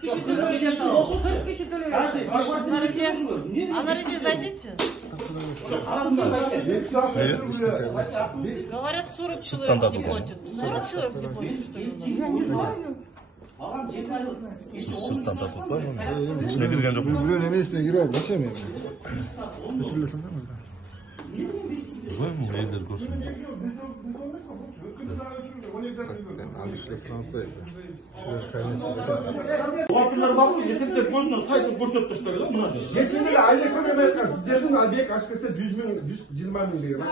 40 kişi төлüyor. Анарыде зайдите. Говорят, 40 человек депортят. 40 человек депортят, что ли? Я не знаю. Sırttan takılıp var mı? İçine girgen yok. Buraya nemesine giriyor. Başa mı? Var mı? Evleri görsün. Батырлар бақылы, есептер көзінен сайтын көрсетіп тастайды да, мына. Geçenlerde aile koyamaya Sizlerden Albek aşkısı 120 bin lira.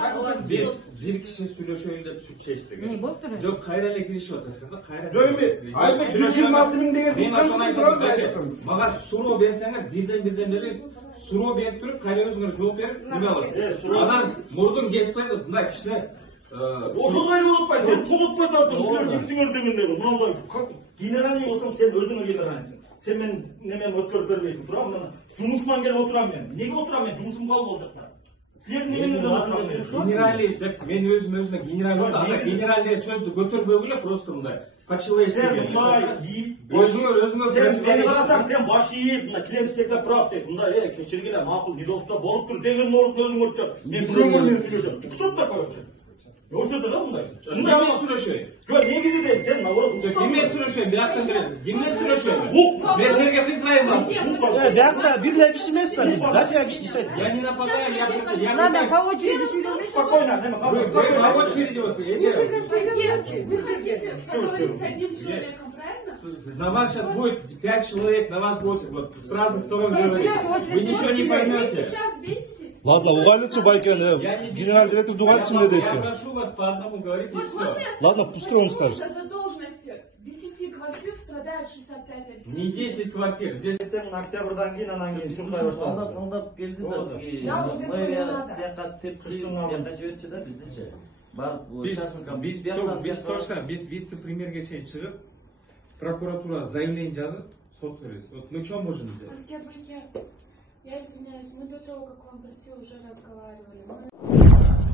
Bir kişi süre şöyle çeşti. Ne boktur? Yok kayrayla giriş otasında kayra. Böyle Albek 126 bin lira. Ben aşağıdan aytdım. Maga suru berseniz birden beri suru berip turup kayra özüne жооп берip nima alasın? Adam murdun geçpeydi. Bunday kişiler Ошондой болуп атпайбы. Сен толуп атасың, силер кимсиңер дегендер. Мынандай генеральный болсоң, сен өзүңө генеральсың. Сен мен немени өткөрүп бербейсиң. Тура мына жумушуман келип отурам мен. Неге отурам мен? Жумушум калды ал жакта. Силер немеңерден отурам мен. генерали деп мен өзүмө генерал болсо, анда генералдер сөздү көтөрбөгүлө просто мындай по-человечески. Өзүңө Сен мени карасаң, сен баш ийип, мына клиенттерге прав деп, мындай кечиргиле макул не болсо болуп тур деген өзүң өтчөп. Мен бирөөлөрдөн сүйлөшөм. Кто такой вообще? Ошондо да мындай. Киммен сүйлөшөйүн? Жок, негизи дейм, сен наоборот. Киммен сүйлөшөйүн? Бирактан берет. Киммен сүйлөшөйүн? Мен сенге кыйкырайын ба? Биракта бир киши эмес да. Бирок киши. Я не нападаю, я Надо по очереди сөйлеу. Спокойно, нема Вы по очереди вот Вы хотите поговорить с одним человеком, правильно? на вас сейчас будет 5 человек, на вас будет вот с разных сторон говорить. Вы ничего не поймете. Сейчас беситесь? Ладно, угайлычы байкен. Я не Генерал директор угайлычы мне Я дает. прошу вас по одному говорить и Вот все. можно я Ладно, скажу? пускай он скажет. За задолженности 10 квартир страдает 65 объектов. Не 10 квартир, здесь октябрдан кийин анан кийин сындай баштады. Мындап келди да мэрия тияка тепкирип тияка жиберчи да биздечи. Biz точно, biz вице-премьерге чейин чыгып, прокуратура заявление жазып, сот беребиз. Вот мы что можем сделать? Я извиняюсь, мы до того, как к вам прийти, уже разговаривали.